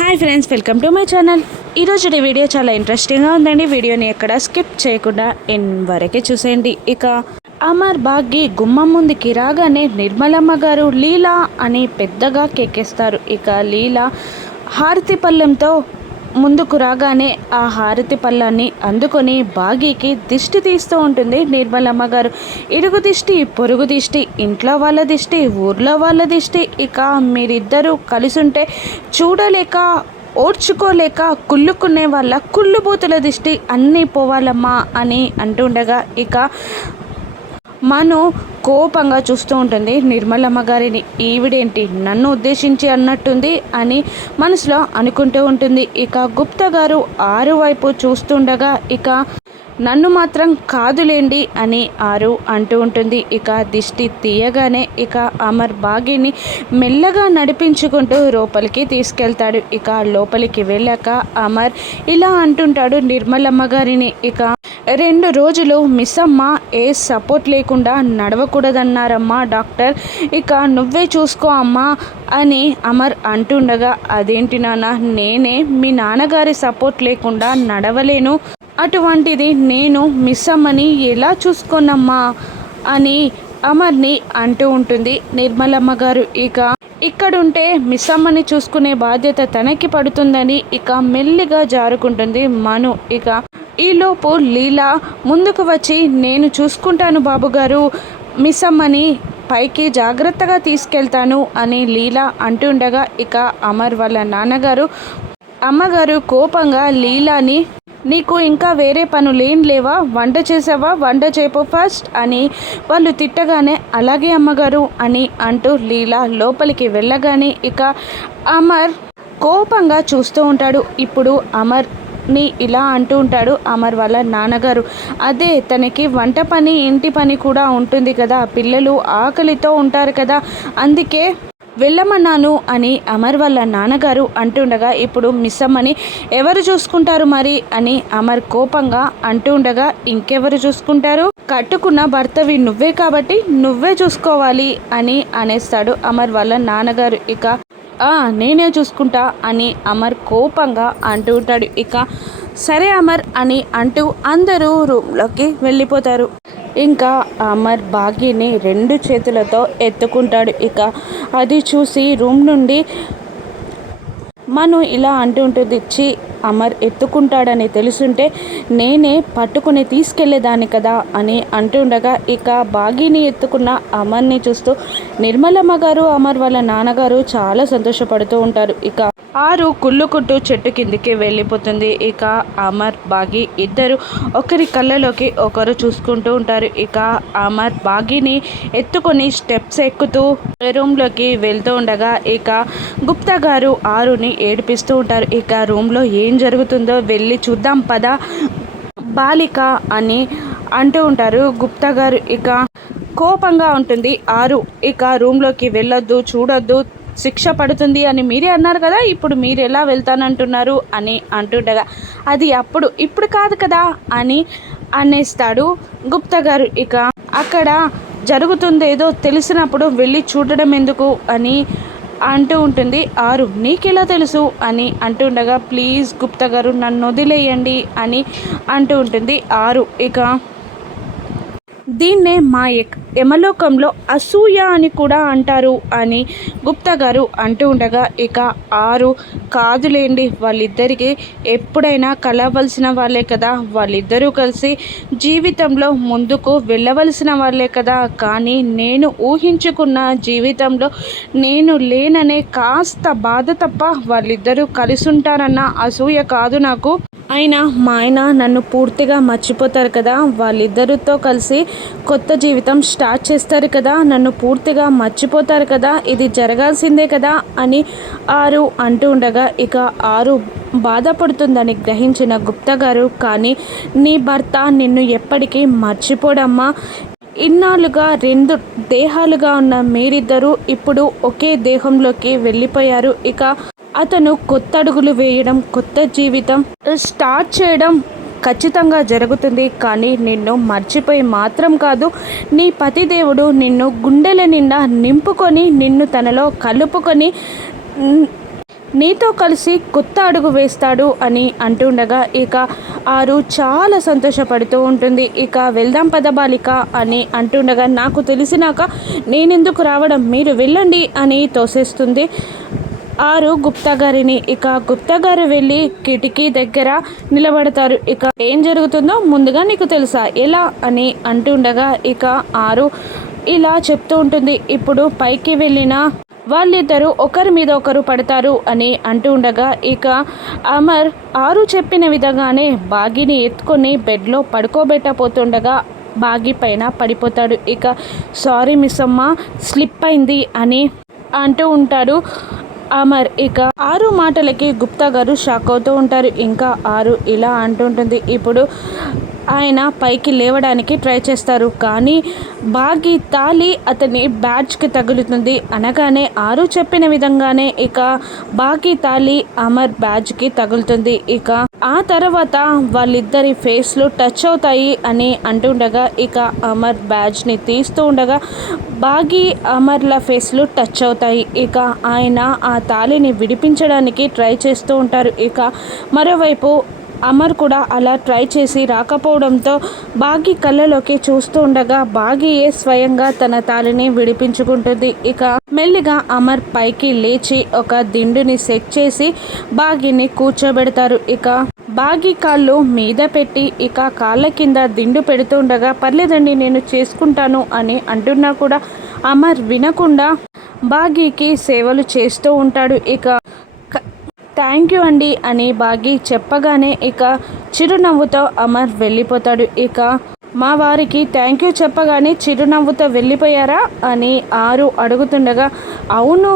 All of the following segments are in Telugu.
Hi friends, welcome to my channel. ఈరోజు వీడియో చాలా ఇంట్రెస్టింగ్గా ఉందండి. వీడియోని ఎక్కడ స్కిప్ చేయకుండా ఎండ్ వరకే చూసేయండి. ఇక అమర్ భాగ్య గుమ్మం ముందుకి రాగానే నిర్మలమ్మ గారు లీలా అని పెద్దగా కేకేస్తారు. ఇక లీలా హారతి పళ్ళెంతో ముందుకు రాగానే ఆ హారతి పళ్ళాన్ని అందుకొని భాగ్యకి దిష్టి తీస్తూ ఉంటుంది నిర్మలమ్మ గారు. ఇరుగు దిష్టి, పొరుగు దిష్టి, ఇంట్లో వాళ్ళ దిష్టి, ఊర్లో వాళ్ళ దిష్టి, ఇక మీరిద్దరూ కలిసుంటే చూడలేక ఓర్చుకోలేక కుళ్ళుకునే వాళ్ళ కుళ్ళుబూతుల దిష్టి అన్నీ పోవాలమ్మా అని అంటుండగా ఇక మను కోపంగా చూస్తూ ఉంటుంది నిర్మలమ్మ గారిని. ఈవిడేంటి నన్ను ఉద్దేశించి అన్నట్టుంది అని మనసులో అనుకుంటూ ఉంటుంది. ఇక గుప్తా గారు ఆరు వైపు చూస్తుండగా ఇక నన్ను మాత్రం కాదులేండి అని ఆరు అంటూ ఉంటుంది. ఇక దిష్టి తీయగానే ఇక అమర్ భాగ్యని మెల్లగా నడిపించుకుంటూ లోపలికి తీసుకెళ్తాడు. ఇక లోపలికి వెళ్ళాక అమర్ ఇలా అంటుంటాడు నిర్మలమ్మ గారిని. ఇక 2 రోజులు మిస్ అమ్మ ఏ సపోర్ట్ లేకుండా నడవకూడదన్నారమ్మా డాక్టర్, ఇక నువ్వే చూసుకో అమ్మా అని అమర్ అంటుండగా అదేంటి నాన్న, నేనే మీ నాన్నగారి సపోర్ట్ లేకుండా నడవలేను, అటువంటిది నేను మిస్ అమ్మని ఎలా చూసుకోనమ్మా అని అమర్ని అంటూ ఉంటుంది నిర్మలమ్మ గారు. ఇక ఇక్కడుంటే మిస్ అమ్మని చూసుకునే బాధ్యత తనకి పడుతుందని ఇక మెల్లిగా జారుకుంటుంది మను. ఇక ఈలోపు లీలా ముందుకు వచ్చి నేను చూసుకుంటాను బాబుగారు, మిస్ అమ్మని పైకి జాగ్రత్తగా తీసుకెళ్తాను అని లీలా అంటుండగా ఇక అమర్ వాళ్ళ నాన్నగారు అమ్మగారు కోపంగా లీలాని నీకు ఇంకా వేరే పనులేం లేవా, వంట చేసావా, వంట చేయపో ఫస్ట్ అని వాళ్ళు తిట్టగానే అలాగే అమ్మగారు అని అంటూ లీలా లోపలికి వెళ్ళగానే ఇక అమర్ కోపంగా చూస్తూ ఉంటాడు. ఇప్పుడు అమర్ ని ఇలా అంటూ ఉంటాడు అమర్ వాళ్ళ నాన్నగారు. అదే తనకి వంట పని ఇంటి పని కూడా ఉంటుంది కదా, పిల్లలు ఆకలితో ఉంటారు కదా, అందుకే వెళ్ళమన్నాను అని అమర్ వాళ్ళ నాన్నగారు అంటుండగా ఇప్పుడు మిస్ అమ్మని ఎవరు చూసుకుంటారు మరి అని అమర్ కోపంగా అంటుండగా ఇంకెవరు చూసుకుంటారు, కట్టుకున్న భర్తవి నువ్వే కాబట్టి నువ్వే చూసుకోవాలి అని అనేస్తాడు అమర్ వాళ్ళ నాన్నగారు. ఇక నేనే చూసుకుంటా అని అమర్ కోపంగా అంటూ ఉంటాడు. ఇక సరే అమర్ అని అంటూ అందరూ రూమ్లోకి వెళ్ళిపోతారు. ఇంకా అమర్ భాగ్యని 2 చేతులతో ఎత్తుకుంటాడు. ఇక అది చూసి రూమ్ నుండి మను ఇలా అంటూ ఉంటుంది, చి అమర్ ఎత్తుకుంటాడని తెలుసుంటే నేనే పట్టుకుని తీసుకెళ్లేదాన్ని కదా అని అంటుండగా ఇక భాగ్యని ఎత్తుకున్న అమర్ని చూస్తూ నిర్మలమ్మ గారు అమర్ వాళ్ళ నాన్నగారు చాలా సంతోషపడుతూ ఉంటారు. ఇక ఆరు కుళ్ళుకుంటూ చెట్టు కిందికి వెళ్ళిపోతుంది. ఇక అమర్ భాగ్య ఇద్దరు ఒకరి కళ్ళలోకి ఒకరు చూసుకుంటూ ఉంటారు. ఇక అమర్ భాగ్యని ఎత్తుకొని స్టెప్స్ ఎక్కుతూ రూమ్లోకి వెళ్తూ ఉండగా ఇక గుప్తా గారు ఆరుని ఏడిపిస్తూ ఉంటారు. ఇక రూమ్లో ఏం జరుగుతుందో వెళ్ళి చూద్దాం పద బాలిక అని అంటూ ఉంటారు గుప్తా గారు. ఇక కోపంగా ఉంటుంది ఆరు, ఇక రూమ్లోకి వెళ్ళొద్దు, చూడొద్దు, శిక్ష పడుతుంది అని మీరే అన్నారు కదా, ఇప్పుడు మీరు ఎలా వెళ్తానంటున్నారు అని అంటుండగా అది అప్పుడు ఇప్పుడు కాదు కదా అని అనేస్తాడు గుప్తా గారు. ఇక అక్కడ జరుగుతుందేదో తెలిసినప్పుడు వెళ్ళి చూడడం ఎందుకు అని అంటూ ఉంటుంది ఆరు. నీకెలా తెలుసు అని అంటుండగా ప్లీజ్ గుప్తా గారు నన్ను వదిలేయండి అని అంటూ ఉంటుంది ఆరు. ఇక దీన్నే మా యమలోకంలో అసూయ అని కూడా అంటారు అని గుప్తా గారు అంటూ ఉండగా ఇక ఆరు కాదులేండి, వాళ్ళిద్దరికి ఎప్పుడైనా కలవలసిన వాళ్ళే కదా, వాళ్ళిద్దరూ కలిసి జీవితంలో ముందుకు వెళ్ళవలసిన వాళ్ళే కదా, కానీ నేను ఊహించుకున్న జీవితంలో నేను లేననే కాస్త బాధ తప్ప వాళ్ళిద్దరూ కలిసి ఉంటారన్న అసూయ కాదు నాకు. అయినా మా ఆయన నన్ను పూర్తిగా మర్చిపోతారు కదా, వాళ్ళిద్దరితో కలిసి కొత్త జీవితం స్టార్ట్ చేస్తారు కదా, నన్ను పూర్తిగా మర్చిపోతారు కదా, ఇది జరగాల్సిందే కదా అని ఆరు అంటూ ఉండగా ఇక ఆరు బాధపడుతుందని గ్రహించిన గుప్తా గారు కానీ నీ భర్త నిన్ను ఎప్పటికీ మర్చిపోడమ్మా, ఇన్నాళ్ళుగా 2 దేహాలుగా ఉన్న మీరిద్దరూ ఇప్పుడు ఒకే దేహంలోకి వెళ్ళిపోయారు. ఇక అతను కొత్త అడుగులు వేయడం, కొత్త జీవితం స్టార్ట్ చేయడం ఖచ్చితంగా జరుగుతుంది, కానీ నిన్ను మర్చిపోయి మాత్రం కాదు, నీ పతిదేవుడు నిన్ను గుండెల నిండా నింపుకొని నిన్ను తనలో కలుపుకొని నీతో కలిసి కొత్త అడుగు వేస్తాడు అని అంటుండగా ఇక ఆరు చాలా సంతోషపడుతూ ఉంటుంది. ఇక వెళ్దాం పద బాలిక అని అంటుండగా నాకు తెలిసినాక నేనెందుకు రావడం, మీరు వెళ్ళండి అని తోసేస్తుంది ఆరు గుప్తా గారిని. ఇక గుప్తా గారు వెళ్ళి కిటికీ దగ్గర నిలబడతారు. ఇక ఏం జరుగుతుందో ముందుగా నీకు తెలుసా, ఎలా అని అంటుండగా ఇక ఆరు ఇలా చెప్తూ ఉంటుంది. ఇప్పుడు పైకి వెళ్ళిన వాళ్ళిద్దరూ ఒకరి మీద ఒకరు పడతారు అని అంటూ ఉండగా ఇక అమర్ ఆరు చెప్పిన విధంగానే బాగిని ఎత్తుకొని బెడ్లో పడుకోబెట్టపోతుండగా బాగి పైన పడిపోతాడు. ఇక సారీ మిస్ అమ్మ, స్లిప్ అయింది అని అంటూ ఉంటాడు అమర్. ఇక ఆరు మాటలకి గుప్తా గారు షాక్ అవుతూ ఉంటారు. ఇంకా ఆరు ఇలా అంటుంటుంది. ఇప్పుడు ఆయన పైకి లేవడానికి ట్రై చేస్తారు, కానీ బాగి తాలి అతని బ్యాడ్జ్కి తగులుతుంది. అనగానే ఆరు చెప్పిన విధంగానే ఇక బాగి తాలి అమర్ బ్యాడ్జ్కి తగులుతుంది. ఇక ఆ తర్వాత వాళ్ళిద్దరి ఫేస్లు టచ్ అవుతాయి అని అంటుండగా ఇక అమర్ బ్యాడ్జ్ని తీస్తూ ఉండగా బాగి అమర్ల ఫేస్లు టచ్ అవుతాయి. ఇక ఆయన ఆ తాలిని విడిపించడానికి ట్రై చేస్తూ ఉంటారు. ఇక మరోవైపు అమర్ కూడా అలా ట్రై చేసి రాకపోవడంతో బాగి కళ్ళలోకి చూస్తూ ఉండగా బాగియే స్వయంగా తన తాలిని విడిపించుకుంటుంది. ఇక మెల్లిగా అమర్ పైకి లేచి ఒక దిండుని సెట్ చేసి బాగిని కూర్చోబెడతారు. ఇక బాగి కాళ్ళు మీద పెట్టి ఇక కాళ్ళ కింద దిండు పెడుతుండగా పర్లేదండి నేను చేసుకుంటాను అని అంటున్నా కూడా అమర్ వినకుండా బాగికి సేవలు చేస్తూ ఉంటాడు. ఇక థ్యాంక్ యూ అండి అని బాగి చెప్పగానే ఇక చిరునవ్వుతో అమర్ వెళ్ళిపోతాడు. ఇక మా వారికి థ్యాంక్ యూ చెప్పగానే చిరునవ్వుతో వెళ్ళిపోయారా అని ఆరు అడుగుతుండగా అవును,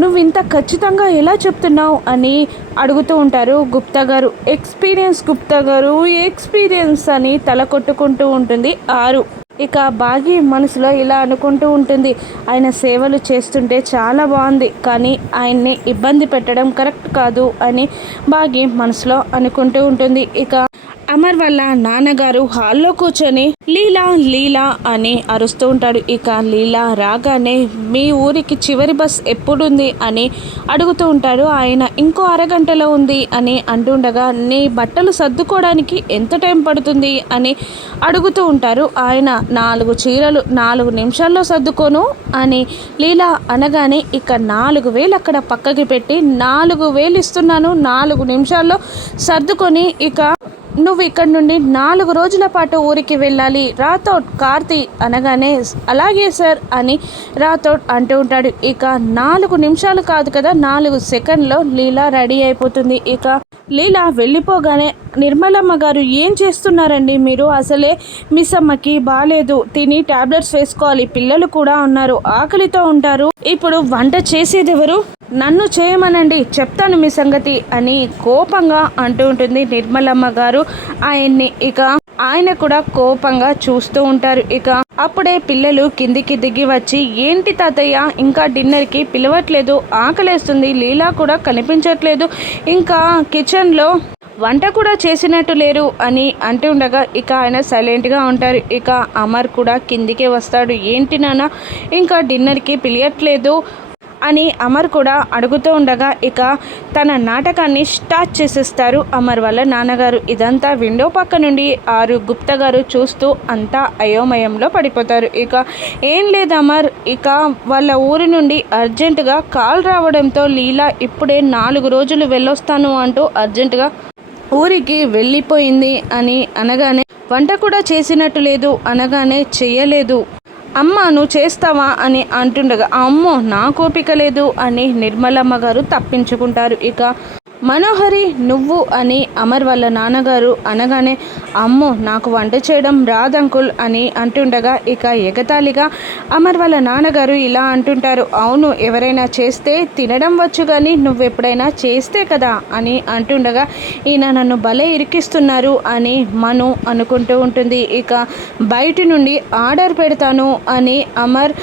నువ్వు ఇంత ఖచ్చితంగా ఎలా చెప్తున్నావు అని అడుగుతూ ఉంటారు గుప్తా గారు. ఎక్స్పీరియన్స్ గుప్తా గారు, ఎక్స్పీరియన్స్ అని తల కొట్టుకుంటూ ఉంటుంది ఆరు. ఇక బాగి మనసులో ఇలా అనుకుంటూ ఉంటుంది, ఆయన సేవలు చేస్తుంటే చాలా బాగుంది, కానీ ఆయన్ని ఇబ్బంది పెట్టడం కరెక్ట్ కాదు అని బాగి మనసులో అనుకుంటూ ఉంటుంది. ఇక అమర్ వాళ్ళ నాన్నగారు హాల్లో కూర్చొని లీలా లీలా అని అరుస్తూ ఉంటాడు. ఇక లీలా రాగానే మీ ఊరికి చివరి బస్ ఎప్పుడుంది అని అడుగుతూ ఉంటాడు ఆయన. ఇంకో అరగంటలో ఉంది అని అంటుండగా నీ బట్టలు సర్దుకోవడానికి ఎంత టైం పడుతుంది అని అడుగుతూ ఉంటారు ఆయన. 4 చీరలు 4 నిమిషాల్లో సర్దుకోను అని లీలా అనగానే ఇక 4000 అక్కడ పక్కకి పెట్టి 4000 ఇస్తున్నాను, 4 నిమిషాల్లో సర్దుకొని ఇక నువ్వు ఇక్కడ నుండి 4 రోజుల పాటు ఊరికి వెళ్ళాలి రాథోడ్ కార్తీ అనగానే అలాగే సార్ అని రాథోడ్ అంటూ ఉంటాడు. ఇక 4 నిమిషాలు కాదు కదా 4 సెకండ్లో లీలా రెడీ అయిపోతుంది. ఇక లీలా వెళ్ళిపోగానే నిర్మలమ్మ గారు ఏం చేస్తున్నారండి మీరు, అసలే మిస్ అమ్మకి బాగాలేదు, తిని టాబ్లెట్స్ వేసుకోవాలి, పిల్లలు కూడా ఉన్నారు, ఆకలితో ఉంటారు, ఇప్పుడు వంట చేసేది ఎవరు, నన్ను చేయమనండి చెప్తాను మీ సంగతి అని కోపంగా అంటూ ఉంటుంది నిర్మలమ్మ గారు ఆయన్ని. ఇక ఆయన కూడా కోపంగా చూస్తూ ఉంటారు. ఇక అప్పుడే పిల్లలు కిందికి దిగి వచ్చి ఏంటి తాతయ్య ఇంకా డిన్నర్కి పిలవట్లేదు, ఆకలేస్తుంది, లీలా కూడా కనిపించట్లేదు, ఇంకా కిచెన్లో వంట కూడా చేసినట్టు లేరు అని అంటుండగా ఇక ఆయన సైలెంట్గా ఉంటారు. ఇక అమర్ కూడా కిందికే వస్తాడు. ఏంటి నాన్న ఇంకా డిన్నర్కి పిలియట్లేదు అని అమర్ కూడా అడుగుతూ ఉండగా ఇక తన నాటకాన్ని స్టార్ట్ చేసేస్తారు అమర్ వాళ్ళ నాన్నగారు. ఇదంతా విండో పక్క నుండి ఆరు గుప్తా గారు చూస్తూ అంతా అయోమయంలో పడిపోతారు. ఇక ఏం లేదు అమర్, ఇక వాళ్ళ ఊరి నుండి అర్జెంటుగా కాల్ రావడంతో లీలా ఇప్పుడే 4 రోజులు వెళ్ళొస్తాను అంటూ అర్జెంటుగా ఊరికి వెళ్ళిపోయింది అని అనగానే వంట కూడా చేసినట్టు లేదు అనగానే చెయ్యలేదు అమ్మ నువ్వు చేస్తావా అని అంటుండగా అమ్మో నా కోపిక లేదు అని నిర్మలమ్మ గారు తప్పించుకుంటారు. ఇక మనోహరి నువ్వు అని అమర్ వాళ్ళ నాన్నగారు అనగానే అమ్మో నాకు వంట చేయడం రాదంకుల్ అని అంటుండగా ఇక ఎగతాళిగా అమర్ వాళ్ళ నాన్నగారు ఇలా అంటుంటారు, అవును ఎవరైనా చేస్తే తినడం వచ్చు కానీ నువ్వు ఎప్పుడైనా చేస్తే కదా అని అంటుండగా ఈయన నన్ను భలే ఇరికిస్తున్నారు అని మను అనుకుంటూ ఉంటుంది. ఇక బయట నుండి ఆర్డర్ పెడతాను అని అమర్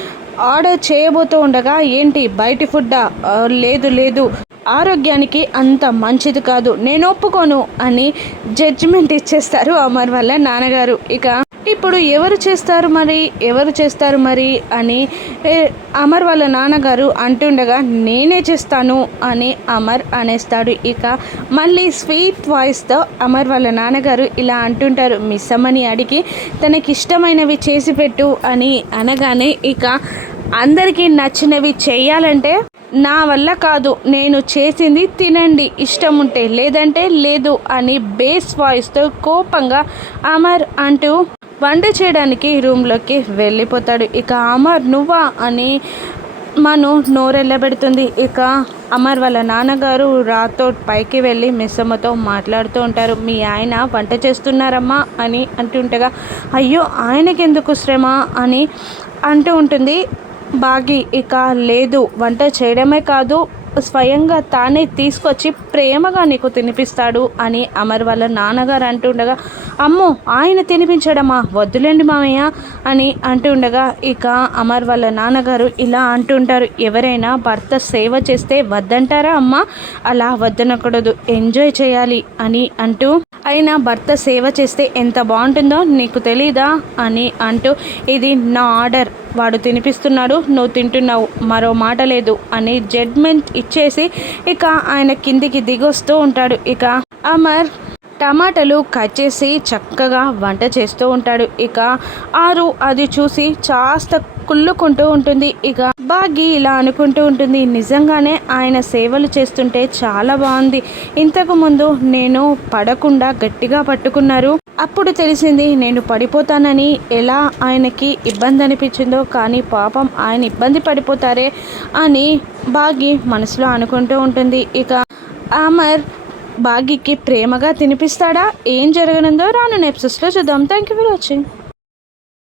ఆర్డర్ చేయబోతూ ఉండగా ఏంటి బయటి ఫుడ్డా, లేదు లేదు ఆరోగ్యానికి అంత మంచిది కాదు, నేను ఒప్పుకోను అని జడ్జిమెంట్ ఇచ్చేస్తారు అమర్ వాళ్ళ నాన్నగారు. ఇక ఇప్పుడు ఎవరు చేస్తారు మరి అని అమర్ వాళ్ళ నాన్నగారు అంటుండగా నేనే చేస్తాను అని అమర్ అనేస్తాడు. ఇక మళ్ళీ స్వీట్ వాయిస్తో అమర్ వాళ్ళ నాన్నగారు ఇలా అంటుంటారు, మిస్ అమ్మని అడిగి తనకిష్టమైనవి చేసి పెట్టు అని అనగానే ఇక అందరికీ నచ్చినవి చేయాలంటే నా వల్ల కాదు, నేను చేసింది తినండి ఇష్టం ఉంటే, లేదంటే లేదు అని బేస్ వాయిస్తో కోపంగా అమర్ అంటూ వంట చేయడానికి రూమ్లోకి వెళ్ళిపోతాడు. ఇక అమర్ నువ్వా అని మను నోరెళ్ళబెడుతుంది. ఇక అమర్ వాళ్ళ నాన్నగారు రాతో పైకి వెళ్ళి మిస్సమ్మతో మాట్లాడుతూ ఉంటారు. మీ ఆయన వంట చేస్తున్నారమ్మా అని అంటుండగా అయ్యో ఆయనకెందుకు శ్రమ అని అంటూ ఉంటుంది బాగి. ఇక లేదు, వంట చేయడమే కాదు స్వయంగా తానే తీసుకొచ్చి ప్రేమగా నీకు తినిపిస్తాడు అని అమర్ వాళ్ళ నాన్నగారు అంటుండగా అమ్మో ఆయన తినిపించడమా, వద్దులేండి మామయ్య అని అంటుండగా ఇక అమర్ వాళ్ళ నాన్నగారు ఇలా అంటుంటారు, ఎవరైనా భర్త సేవ చేస్తే వద్దంటారా అమ్మ, అలా వద్దనకూడదు, ఎంజాయ్ చేయాలి అని అంటూ అయినా భర్త సేవ చేస్తే ఎంత బాగుంటుందో నీకు తెలీదా అని అంటూ ఇది నా ఆర్డర్, వాడు తినిపిస్తున్నాడు నువ్వు తింటున్నావు, మరో మాట లేదు అని జడ్మెంట్ ఇచ్చేసి ఇక ఆయన కిందికి దిగొస్తూ ఉంటాడు. ఇక అమర్ టమాటాలు కట్ చేసి చక్కగా వంట చేస్తూ ఉంటాడు. ఇక ఆరు అది చూసి కాస్త కుళ్ళుకుంటూ ఉంటుంది. ఇక బాగి ఇలా అనుకుంటూ ఉంటుంది, నిజంగానే ఆయన సేవలు చేస్తుంటే చాలా బాగుంది, ఇంతకుముందు నేను పడకుండా గట్టిగా పట్టుకున్నారు, అప్పుడు తెలిసింది నేను పడిపోతానని, ఎలా ఆయనకి ఇబ్బంది అనిపించిందో, కానీ పాపం ఆయన ఇబ్బంది పడిపోతారే అని బాగి మనసులో అనుకుంటూ ఉంటుంది. ఇక అమర్ బాగికి ప్రేమగా తినిపిస్తాడా, ఏం జరగనుందో రాను ఎపిసోడ్స్లో చూద్దాం. Thank you for watching.